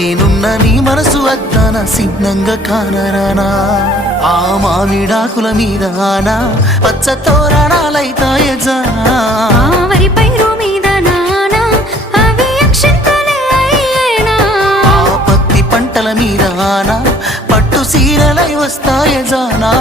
నేనున్న నీ మనసు అద్దాన సిగ్నంగా కానరానా ఆ మామిడాకుల మీద ఆనా పచ్చ తోరణాలైతాయ జానా వరి పైరు మీద నానా అవి అక్షంతలే అయ్యేనా ఆ పత్తి పంటల మీద ఆనా పట్టు సీరలై వస్తాయ జానా